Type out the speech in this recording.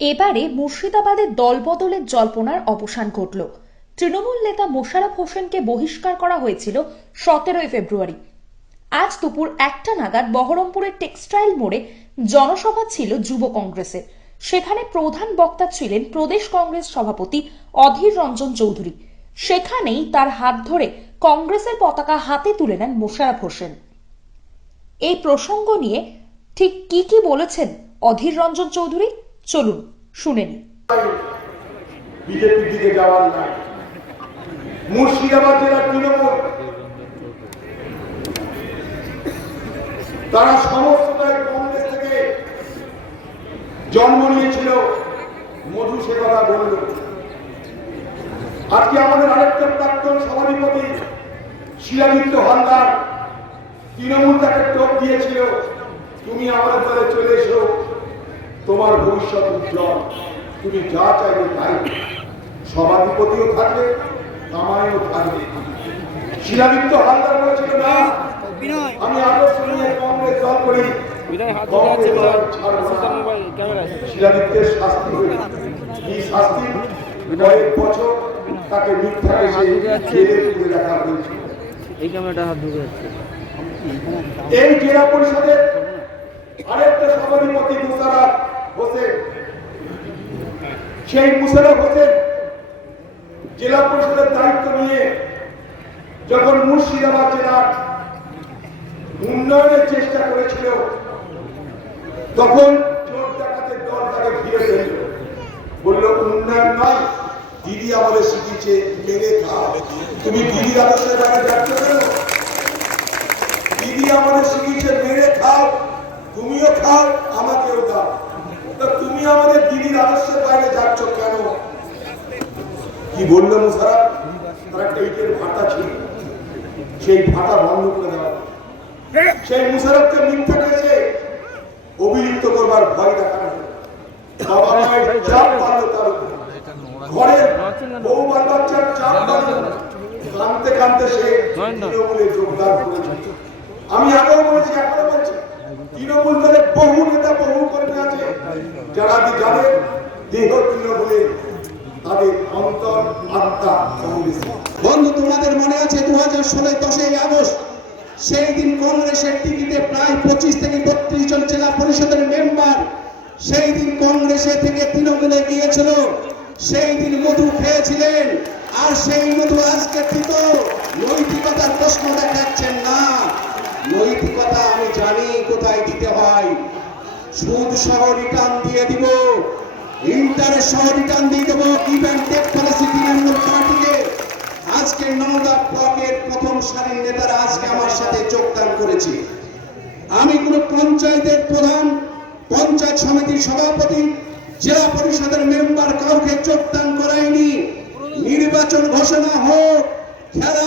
এবারে মুর্শিদাবাদের দলবদলের জল্পনার অবসান ঘটল। তৃণমূল নেতা মোশারফ হোসেনকে বহিষ্কার করা হয়েছিল সতেরোই ফেব্রুয়ারি। আজ দুপুর একটা নাগাদ বহরমপুরের টেক্সটাইল মোড়ে জনসভা ছিল যুব কংগ্রেসের। সেখানে প্রধান বক্তা ছিলেন প্রদেশ কংগ্রেস সভাপতি অধীর রঞ্জন চৌধুরী। সেখানেই তার হাত ধরে কংগ্রেসের পতাকা হাতে তুলে নেন মোশারফ হোসেন। এই প্রসঙ্গ নিয়ে ঠিক কি কি বলেছেন অধীর রঞ্জন চৌধুরী? চলুন, শুনে মুর্শিদাবাদ জেলার তৃণমূল। তারা সমস্তটাই কংগ্রেস থেকে জন্ম নিয়েছিল। মধু সে কথা বলল। আজকে আমাদের আরেকটা প্রাক্তন সভাধিপতি, শিলাদিত্য হালদার, তৃণমূল তাকে টোপ দিয়েছিল। তুমি আমাদের দলে চলে এসো। তোমার ভবিষ্যৎ উজ্জ্বল। তুমি যা চাইবে তাই সভাধিপতিও থাকবে কামাইও থাকবে। শিলাদিত্য হালদার বলেছিল না? আমি আদর্শ নিয়ে কংগ্রেস দল করি। শিলাদিত্যের শাস্তি এই শাস্তি? কয়েক বছর তাকে মিথ্যা এসে জেলে তুলে রাখা হয়েছিল এই ক্যামেরাটা হাত ধরে আছে এই জেলা পরিষদের আরেকটা সভাধিপতি মুসারফ হোসেন। সেই মুসারফ হোসেন জেলা পরিষদের দায়িত্ব নিয়ে যখন মুর্শিদাবাদ জেলার উন্নয়নের চেষ্টা করেছিল, তখন চোর ডাকাতের দল তাকে ঘিরে ফেলল। বলল, উন্নয়ন নয়, দিদি আমাদের শিখিয়েছে, মেরে খাও তুমি দিদির আদর্শে টাকা যাচ্ছ দিদি আমাদের শিখিয়েছে, মেরে খাও, তুমিও খাও আমাকেও দাও তা তুমি আমাদের দিদির আদর্শের বাইরে যাচ্ছ কেন কি বলল মুসারা তার একটা ইটের ছিল। সেই বন্ধ করে দেওয়া সেই মুসারফকে অভিযুক্ত করবার ভয় দেখানো আমি বলেছি তৃণমূল বহু নেতা বহু কর্মী আছে, যারা জানে, দেহ তৃণমূলে বন্ধু, তোমাদের মনে আছে দু হাজার ষোলো দশই আগস্ট? সেই দিন কংগ্রেসের টিকিটে প্রায় পঁচিশ থেকে বত্রিশ জন জেলা পরিষদের মেম্বার সেই দিন কংগ্রেসে থেকে তৃণমূলে গিয়েছিল। সেই দিন মধু খেয়েছিলেন, আর সেই মধু আজকে ঠিক নৈতিকতার প্রশ্ন দেখাচ্ছেন না। নৈতিকতা আমি জানি কোথায় দিতে হয়। সুদ সহ রিটার্ন দিয়ে দিব। ইন্টারেস্ট সহ রিটার্ন দিয়ে দেবো পার্টিকে আজকে নওদা ব্লকের প্রথম সারির নেতারা আজকে আমার সাথে যোগদান করেছে। আমি কোন পঞ্চায়েতের প্রধান, পঞ্চায়েত সমিতির সভাপতি, জেলা পরিষদের মেম্বার কাউকে যোগদান করায়নি নির্বাচন ঘোষণা হোক, খেলা